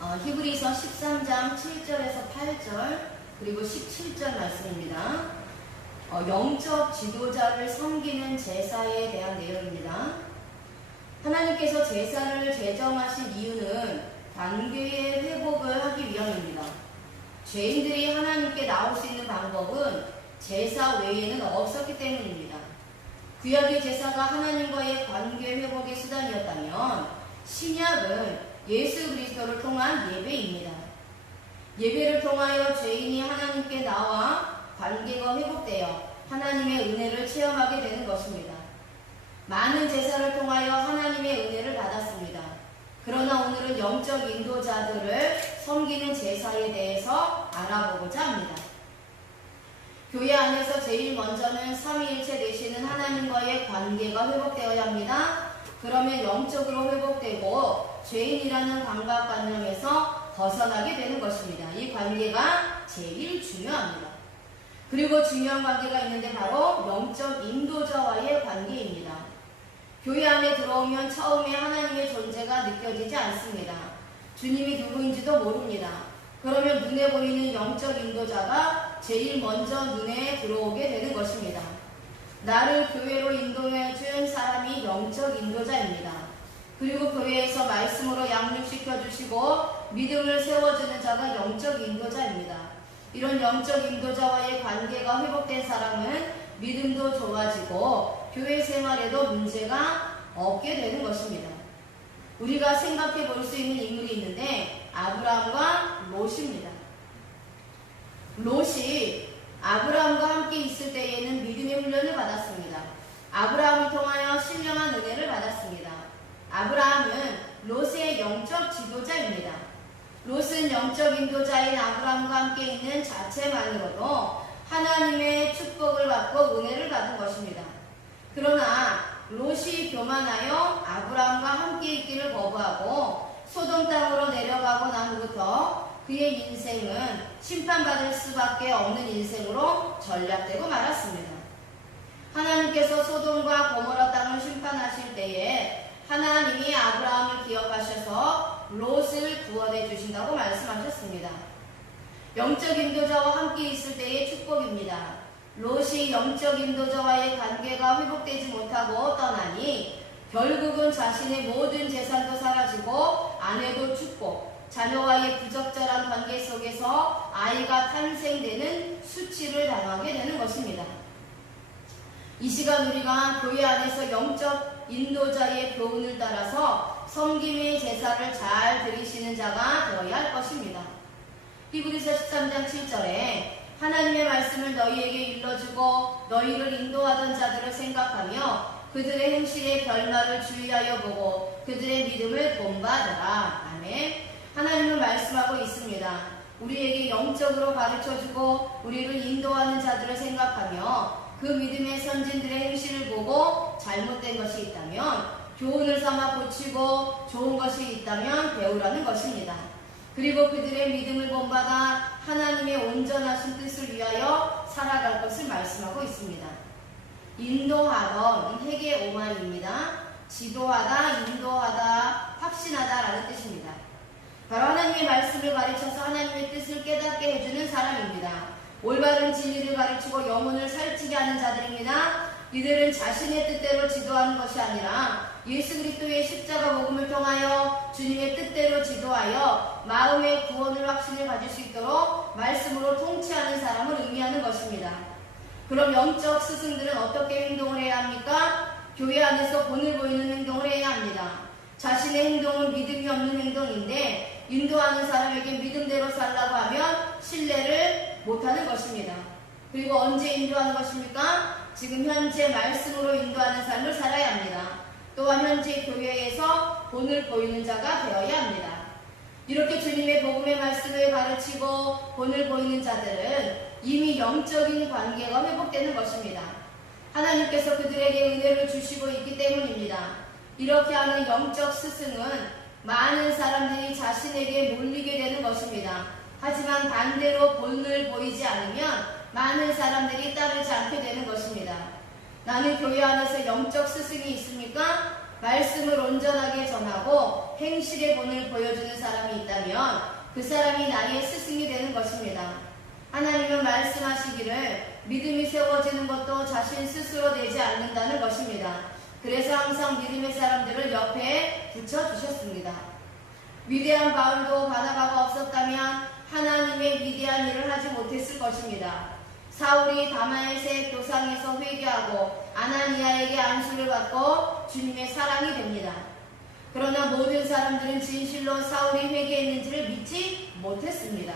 히브리서 13장 7절에서 8절 그리고 17절 말씀입니다. 영적 지도자를 섬기는 제사에 대한 내용입니다. 하나님께서 제사를 제정하신 이유는 관계의 회복을 하기 위함입니다. 죄인들이 하나님께 나올 수 있는 방법은 제사 외에는 없었기 때문입니다. 구약의 제사가 하나님과의 관계 회복의 수단이었다면 신약은 예수 그리스도를 통한 예배입니다. 예배를 통하여 죄인이 하나님께 나와 관계가 회복되어 하나님의 은혜를 체험하게 되는 것입니다. 많은 제사를 통하여 하나님의 은혜를 받았습니다. 그러나 오늘은 영적 인도자들을 섬기는 제사에 대해서 알아보고자 합니다. 교회 안에서 제일 먼저는 삼위일체 되시는 하나님과의 관계가 회복되어야 합니다. 그러면 영적으로 회복되고 죄인이라는 강박관념에서 벗어나게 되는 것입니다. 이 관계가 제일 중요합니다. 그리고 중요한 관계가 있는데 바로 영적 인도자와의 관계입니다. 교회 안에 들어오면 처음에 하나님의 존재가 느껴지지 않습니다. 주님이 누구인지도 모릅니다. 그러면 눈에 보이는 영적 인도자가 제일 먼저 눈에 들어오게 되는 것입니다. 나를 교회로 인도해준 사람이 영적 인도자입니다. 그리고 교회에서 말씀으로 양육시켜 주시고 믿음을 세워주는 자가 영적 인도자입니다. 이런 영적 인도자와의 관계가 회복된 사람은 믿음도 좋아지고 교회 생활에도 문제가 없게 되는 것입니다. 우리가 생각해 볼 수 있는 인물이 있는데 아브라함과 롯입니다. 롯이 아브라함과 함께 있을 때에는 믿음의 훈련을 받았습니다. 아브라함을 통하여 신령한 은혜를 받았습니다. 아브라함은 롯의 영적 지도자입니다. 롯은 영적 인도자인 아브라함과 함께 있는 자체만으로도 하나님의 축복을 받고 은혜를 받은 것입니다. 그러나 롯이 교만하여 아브라함과 함께 있기를 거부하고 소돔 땅으로 내려가고 난 후부터 그의 인생은 심판받을 수밖에 없는 인생으로 전락되고 말았습니다. 하나님께서 소돔과 고모라 땅을 심판하실 때에 하나님이 아브라함을 기억하셔서 롯을 구원해 주신다고 말씀하셨습니다. 영적 인도자와 함께 있을 때의 축복입니다. 롯이 영적 인도자와의 관계가 회복되지 못하고 떠나니 결국은 자신의 모든 재산도 사라지고 아내도 죽고 자녀와의 부적절한 관계 속에서 아이가 탄생되는 수치를 당하게 되는 것입니다. 이 시간 우리가 교회 안에서 영적 인도자의 교훈을 따라서 섬김의 제사를 잘 드리시는 자가 되어야 할 것입니다. 히브리서 13장 7절에 하나님의 말씀을 너희에게 일러주고 너희를 인도하던 자들을 생각하며 그들의 행실의 결말을 주의하여 보고 그들의 믿음을 본받아라. 아멘. 하나님은 말씀하고 있습니다. 우리에게 영적으로 가르쳐주고 우리를 인도하는 자들을 생각하며 그 믿음의 선진들의 행실을 보고 잘못된 것이 있다면 교훈을 삼아 고치고 좋은 것이 있다면 배우라는 것입니다. 그리고 그들의 믿음을 본받아 하나님의 온전하신 뜻을 위하여 살아갈 것을 말씀하고 있습니다. 인도하던 핵의 오만입니다. 지도하다, 인도하다, 확신하다 라는 뜻입니다. 바로 하나님의 말씀을 가르쳐서 하나님의 뜻을 깨닫게 해주는 사람입니다. 올바른 진리를 가르치고 영혼을 살찌게 하는 자들입니다. 이들은 자신의 뜻대로 지도하는 것이 아니라 예수 그리스도의 십자가 복음을 통하여 주님의 뜻대로 지도하여 마음의 구원을 확신을 가질 수 있도록 말씀으로 통치하는 사람을 의미하는 것입니다. 그럼 영적 스승들은 어떻게 행동을 해야 합니까? 교회 안에서 본을 보이는 행동을 해야 합니다. 자신의 행동은 믿음이 없는 행동인데 인도하는 사람에게 믿음대로 살라고 하면 신뢰를 못하는 것입니다. 그리고 언제 인도하는 것입니까? 지금 현재 말씀으로 인도하는 삶을 살아야 합니다. 또한 현재 교회에서 본을 보이는 자가 되어야 합니다. 이렇게 주님의 복음의 말씀을 가르치고 본을 보이는 자들은 이미 영적인 관계가 회복되는 것입니다. 하나님께서 그들에게 은혜를 주시고 있기 때문입니다. 이렇게 하는 영적 스승은 많은 사람들이 자신에게 몰리게 되는 것입니다. 하지만 반대로 본을 보이지 않으면 많은 사람들이 따르지 않게 되는 것입니다. 나는 교회 안에서 영적 스승이 있습니까? 말씀을 온전하게 전하고 행실의 본을 보여주는 사람이 있다면 그 사람이 나의 스승이 되는 것입니다. 하나님은 말씀하시기를 믿음이 세워지는 것도 자신 스스로 되지 않는다는 것입니다. 그래서 항상 믿음의 사람들을 옆에 붙여주셨습니다. 위대한 바울도 바나바가 없었다면 하나님의 위대한 일을 하지 못했을 것입니다. 사울이 다마에색 도상에서 회개하고 아나니아에게 안수를 받고 주님의 사랑이 됩니다. 그러나 모든 사람들은 진실로 사울이 회개했는지를 믿지 못했습니다.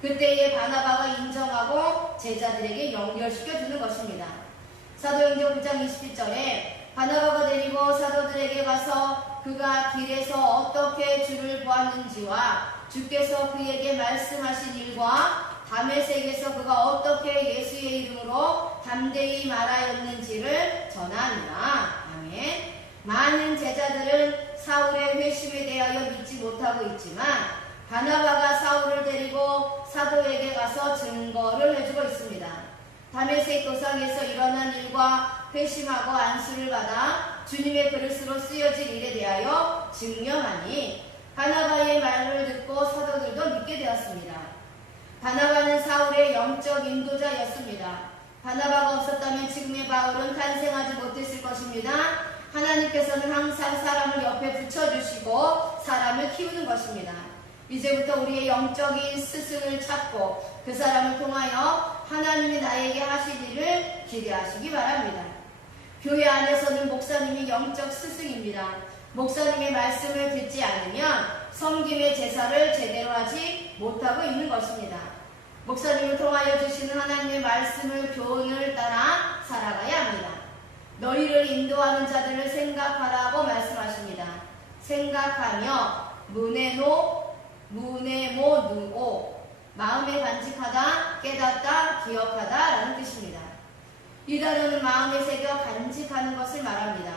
그때에 바나바가 인정하고 제자들에게 연결시켜 주는 것입니다. 사도행전 9장 21절에 바나바가 데리고 사도들에게 가서 그가 길에서 어떻게 주를 보았는지와 주께서 그에게 말씀하신 일과 다메섹에서 그가 어떻게 예수의 이름으로 담대히 말하였는지를 전하니라. 아멘. 많은 제자들은 사울의 회심에 대하여 믿지 못하고 있지만 바나바가 사울을 데리고 사도에게 가서 증거를 해주고 있습니다. 다메섹 도상에서 일어난 일과 회심하고 안수를 받아 주님의 그릇으로 쓰여진 일에 대하여 증명하니 바나바의 말을 듣고 사도들도 믿게 되었습니다. 바나바는 사울의 영적 인도자였습니다. 바나바가 없었다면 지금의 바울은 탄생하지 못했을 것입니다. 하나님께서는 항상 사람을 옆에 붙여주시고 사람을 키우는 것입니다. 이제부터 우리의 영적인 스승을 찾고 그 사람을 통하여 하나님이 나에게 하실 일을 기대하시기 바랍니다. 교회 안에서는 목사님이 영적 스승입니다. 목사님의 말씀을 듣지 않으면 섬김의 제사를 제대로 하지 못하고 있는 것입니다. 목사님을 통하여 주시는 하나님의 말씀을 교훈을 따라 살아가야 합니다. 너희를 인도하는 자들을 생각하라고 말씀하십니다. 생각하며 무네모누오 마음에 간직하다, 깨닫다, 기억하다 라는 뜻입니다. 이 단어는 마음에 새겨 간직하는 것을 말합니다.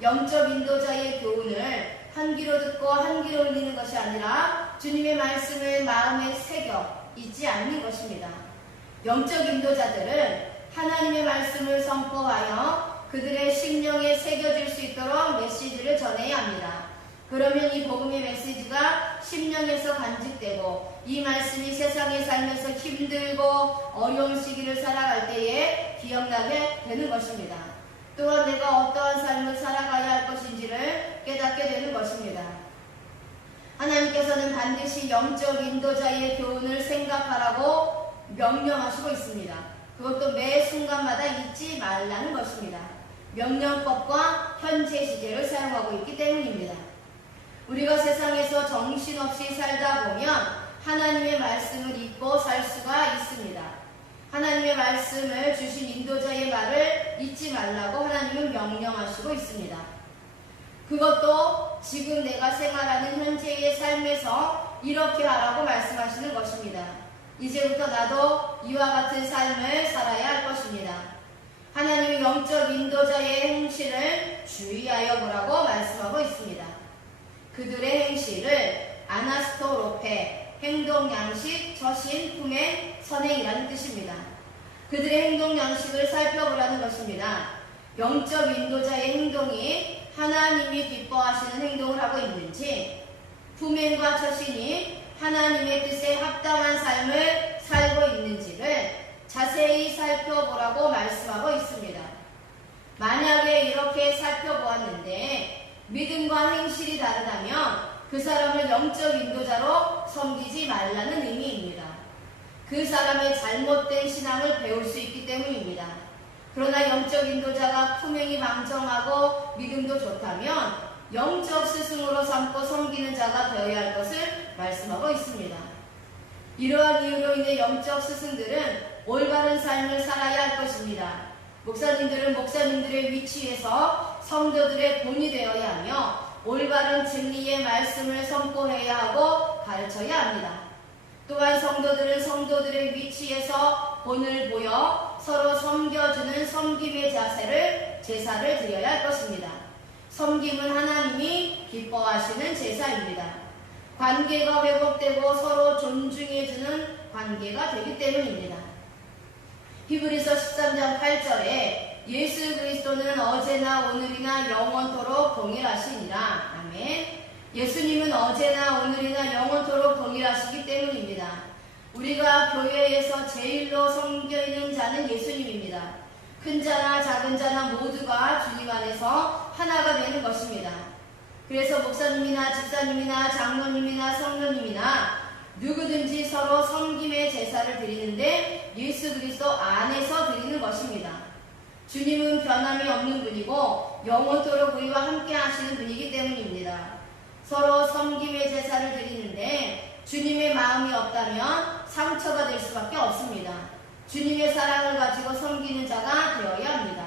영적 인도자의 교훈을 한 귀로 듣고 한 귀로 흘리는 것이 아니라 주님의 말씀을 마음에 새겨 잊지 않는 것입니다. 영적 인도자들은 하나님의 말씀을 선포하여 그들의 심령에 새겨질 수 있도록 메시지를 전해야 합니다. 그러면 이 복음의 메시지가 심령에서 간직되고 이 말씀이 세상에 살면서 힘들고 어려운 시기를 살아갈 때에 기억나게 되는 것입니다. 또한 내가 어떠한 삶을 살아가야 할 것인지를 깨닫게 되는 것입니다. 하나님께서는 반드시 영적 인도자의 교훈을 생각하라고 명령하시고 있습니다. 그것도 매 순간마다 잊지 말라는 것입니다. 명령법과 현재 시제를 사용하고 있기 때문입니다. 우리가 세상에서 정신없이 살다 보면 하나님의 말씀을 잊고 살 수가 있습니다. 하나님의 말씀을 주신 인도자의 말을 잊지 말라고 하나님은 명령하시고 있습니다. 그것도 지금 내가 생활하는 현재의 삶에서 이렇게 하라고 말씀하시는 것입니다. 이제부터 나도 이와 같은 삶을 살아야 할 것입니다. 하나님의 영적 인도자의 행실을 주의하여 보라고 말씀하고 있습니다. 그들의 행실을 아나스토로페, 행동, 양식, 처신, 품행, 선행이라는 뜻입니다. 그들의 행동 양식을 살펴보라는 것입니다. 영적 인도자의 행동이 하나님이 기뻐하시는 행동을 하고 있는지, 품행과 처신이 하나님의 뜻에 합당한 삶을 살고 있는지를 자세히 살펴보라고 말씀하고 있습니다. 만약에 이렇게 살펴보았는데 믿음과 행실이 다르다면 그 사람을 영적 인도자로 섬기지 말라는 의미입니다. 그 사람의 잘못된 신앙을 배울 수 있기 때문입니다. 그러나 영적 인도자가 품행이 방정하고 믿음도 좋다면 영적 스승으로 삼고 섬기는 자가 되어야 할 것을 말씀하고 있습니다. 이러한 이유로 인해 영적 스승들은 올바른 삶을 살아야 할 것입니다. 목사님들은 목사님들의 위치에서 성도들의 본이 되어야 하며 올바른 진리의 말씀을 선포해야 하고 가르쳐야 합니다. 또한 성도들은 성도들의 위치에서 본을 보여 서로 섬겨주는 섬김의 제사를 드려야 할 것입니다. 섬김은 하나님이 기뻐하시는 제사입니다. 관계가 회복되고 서로 존중해주는 관계가 되기 때문입니다. 히브리서 13장 8절에 예수 그리스도는 어제나 오늘이나 영원토록 동일하시니라. 아멘. 예수님은 어제나 오늘이나 영원토록 동일하시기 때문입니다. 우리가 교회에서 제일로 섬기는 자는 예수님입니다. 큰 자나 작은 자나 모두가 주님 안에서 하나가 되는 것입니다. 그래서 목사님이나 집사님이나 장로님이나 성도님이나 누구든지 서로 섬김의 제사를 드리는데 예수 그리스도 안에서 드리는 것입니다. 주님은 변함이 없는 분이고 영원토록 우리와 함께 하시는 분이기 때문입니다. 서로 섬김의 제사를 드리는데 주님의 마음이 없다면 상처가 될 수밖에 없습니다. 주님의 사랑을 가지고 섬기는 자가 되어야 합니다.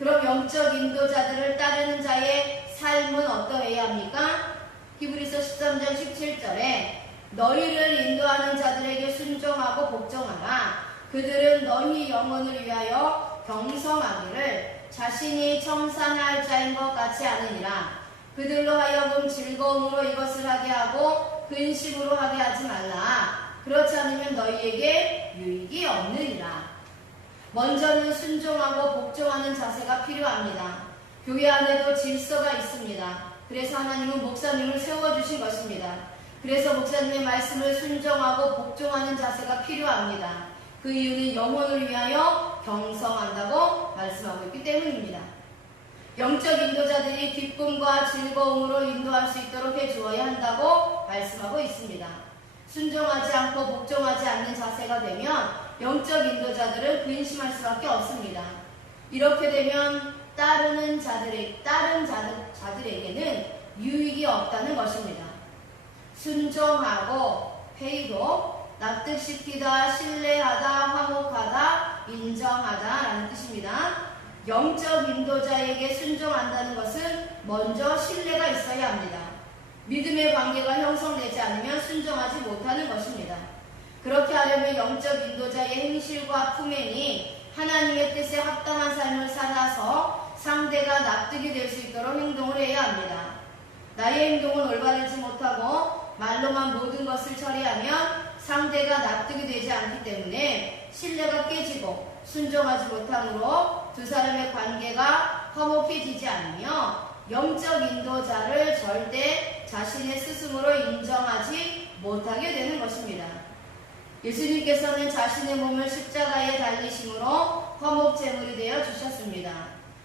그럼 영적 인도자들을 따르는 자의 삶은 어떠해야 합니까? 히브리서 13장 17절에 너희를 인도하는 자들에게 순종하고 복종하라. 그들은 너희 영혼을 위하여 경성하기를 자신이 청산할 자인 것 같이 아느니라. 그들로 하여금 즐거움으로 이것을 하게 하고 근심으로 하게 하지 말라. 그렇지 않으면 너희에게 유익이 없느니라. 먼저는 순종하고 복종하는 자세가 필요합니다. 교회 안에도 질서가 있습니다. 그래서 하나님은 목사님을 세워주신 것입니다. 그래서 목사님의 말씀을 순종하고 복종하는 자세가 필요합니다. 그 이유는 영혼을 위하여 경성한다고 말씀하고 있기 때문입니다. 영적 인도자들이 기쁨과 즐거움으로 인도할 수 있도록 해주어야 한다고 말씀하고 있습니다. 순종하지 않고 복종하지 않는 자세가 되면 영적 인도자들은 근심할 수밖에 없습니다. 이렇게 되면 다른 자들에게는 유익이 없다는 것입니다. 순종하고 회의도 납득시키다, 신뢰하다, 화목하다, 인정하다 라는 뜻입니다. 영적 인도자에게 순종한다는 것은 먼저 신뢰가 있어야 합니다. 믿음의 관계가 형성되지 않으면 순종하지 못하는 것입니다. 그렇게 하려면 영적 인도자의 행실과 품행이 하나님의 뜻에 합당한 삶을 살아서 상대가 납득이 될 수 있도록 행동을 해야 합니다. 나의 행동은 올바르지 못하고 말로만 모든 것을 처리하면 상대가 납득이 되지 않기 때문에 신뢰가 깨지고 순종하지 못함으로 두 사람의 관계가 화목해지지 않으며 영적 인도자를 절대 자신의 스승으로 인정하지 못하게 되는 것입니다. 예수님께서는 자신의 몸을 십자가에 달리심으로 화목제물이 되어 주셨습니다.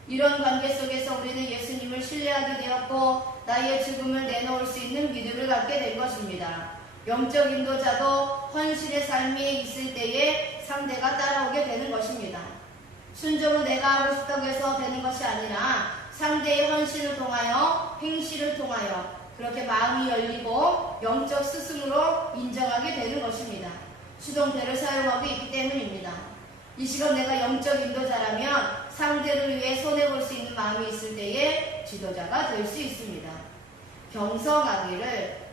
이런 관계 속에서 우리는 예수님을 신뢰하게 되었고 나의 죽음을 내놓을 수 있는 믿음을 갖게 된 것입니다. 영적 인도자도 헌신의 삶이 있을 때에 상대가 따라오게 되는 것입니다. 순종은 내가 하고 싶다고 해서 되는 것이 아니라 상대의 헌신을 통하여 행실을 통하여 그렇게 마음이 열리고 영적 스승으로 인정하게 되는 것입니다. 수동태를 사용하고 있기 때문입니다. 이 시간 내가 영적 인도자라면 상대를 위해 손해볼 수 있는 마음이 있을 때에 지도자가 될 수 있습니다. 경성하기를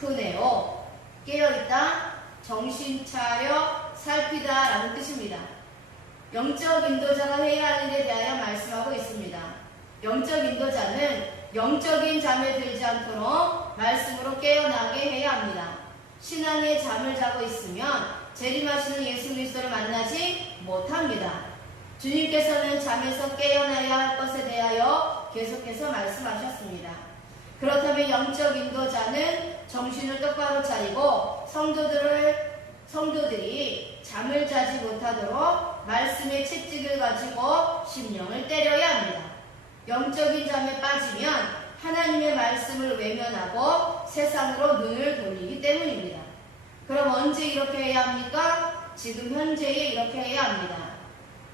아그리프네오 깨어있다, 정신차려, 살피다 라는 뜻입니다. 영적 인도자가 해야 할 일에 대하여 말씀하고 있습니다. 영적 인도자는 영적인 잠에 들지 않도록 말씀으로 깨어나게 해야 합니다. 신앙의 잠을 자고 있으면 재림하시는 예수 그리스도를 만나지 못합니다. 주님께서는 잠에서 깨어나야 할 것에 대하여 계속해서 말씀하셨습니다. 그렇다면 영적 인도자는 정신을 똑바로 차리고 성도들이 잠을 자지 못하도록 말씀의 채찍을 가지고 심령을 때려야 합니다. 영적인 잠에 빠지면 하나님의 말씀을 외면하고 세상으로 눈을 돌리기 때문입니다. 그럼 언제 이렇게 해야 합니까? 지금 현재에 이렇게 해야 합니다.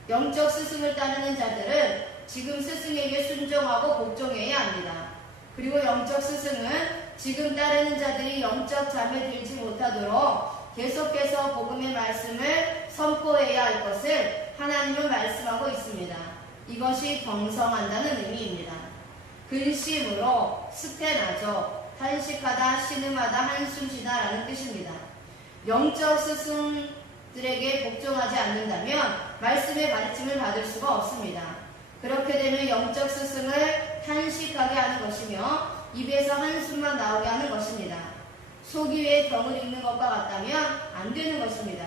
영적 스승을 따르는 자들은 지금 스승에게 순종하고 복종해야 합니다. 그리고 영적 스승은 지금 따르는 자들이 영적 잠에 들지 못하도록 계속해서 복음의 말씀을 선포해야 할 것을 하나님은 말씀하고 있습니다. 이것이 경성한다는 의미입니다. 근심으로 스테나죠. 탄식하다, 신음하다, 한숨쉬다 라는 뜻입니다. 영적 스승들에게 복종하지 않는다면 말씀의 가르침을 받을 수가 없습니다. 그렇게 되면 영적 스승을 탄식하게 하는 것이며 입에서 한숨만 나오게 하는 것입니다. 속 위에 병을 읽는 것과 같다면 안 되는 것입니다.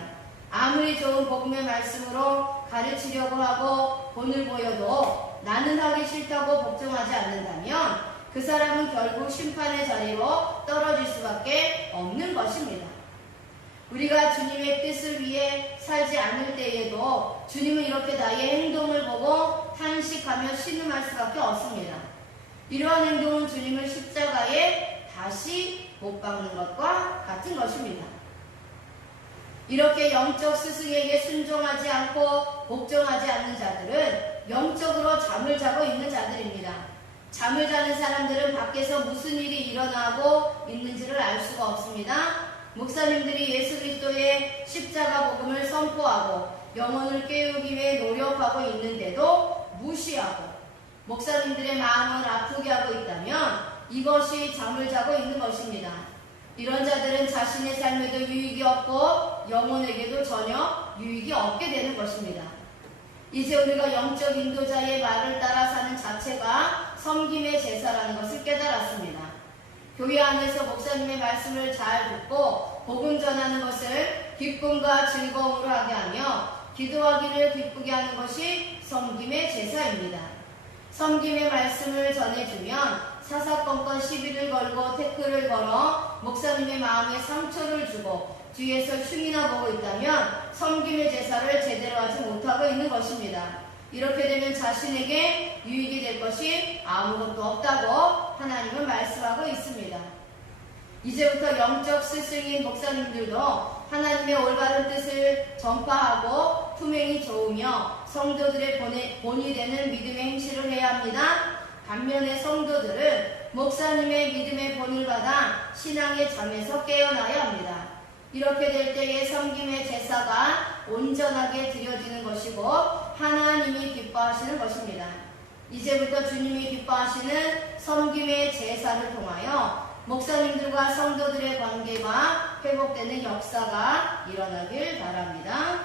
아무리 좋은 복음의 말씀으로 가르치려고 하고 본을 보여도 나는 하기 싫다고 복종하지 않는다면 그 사람은 결국 심판의 자리로 떨어질 수밖에 없는 것입니다. 우리가 주님의 뜻을 위해 살지 않을 때에도 주님은 이렇게 나의 행동을 보고 탄식하며 신음할 수밖에 없습니다. 이러한 행동은 주님을 십자가에 다시 못 박는 것과 같은 것입니다. 이렇게 영적 스승에게 순종하지 않고 복종하지 않는 자들은 영적으로 잠을 자고 있는 자들입니다. 잠을 자는 사람들은 밖에서 무슨 일이 일어나고 있는지를 알 수가 없습니다. 목사님들이 예수 그리스도의 십자가 복음을 선포하고 영혼을 깨우기 위해 노력하고 있는데도 무시하고 목사님들의 마음을 아프게 하고 있다면 이것이 잠을 자고 있는 것입니다. 이런 자들은 자신의 삶에도 유익이 없고 영혼에게도 전혀 유익이 없게 되는 것입니다. 이제 우리가 영적 인도자의 말을 따라 사는 자체가 섬김의 제사라는 것을 깨달았습니다. 교회 안에서 목사님의 말씀을 잘 듣고 복음 전하는 것을 기쁨과 즐거움으로 하게 하며 기도하기를 기쁘게 하는 것이 섬김의 제사입니다. 섬김의 말씀을 전해주면 사사건건 시비를 걸고 태클을 걸어 목사님의 마음에 상처를 주고 뒤에서 흉이나 보고 있다면 섬김의 제사를 제대로 하지 못하고 있는 것입니다. 이렇게 되면 자신에게 유익이 될 것이 아무것도 없다고 하나님은 말씀하고 있습니다. 이제부터 영적 스승인 목사님들도 하나님의 올바른 뜻을 전파하고 품행이 좋으며 성도들의 본이 되는 믿음의 행실을 해야 합니다. 반면에 성도들은 목사님의 믿음의 본을 받아 신앙의 잠에서 깨어나야 합니다. 이렇게 될 때에 섬김의 제사가 온전하게 드려지는 것이고 하나님이 기뻐하시는 것입니다. 이제부터 주님이 기뻐하시는 섬김의 제사를 통하여 목사님들과 성도들의 관계가 회복되는 역사가 일어나길 바랍니다.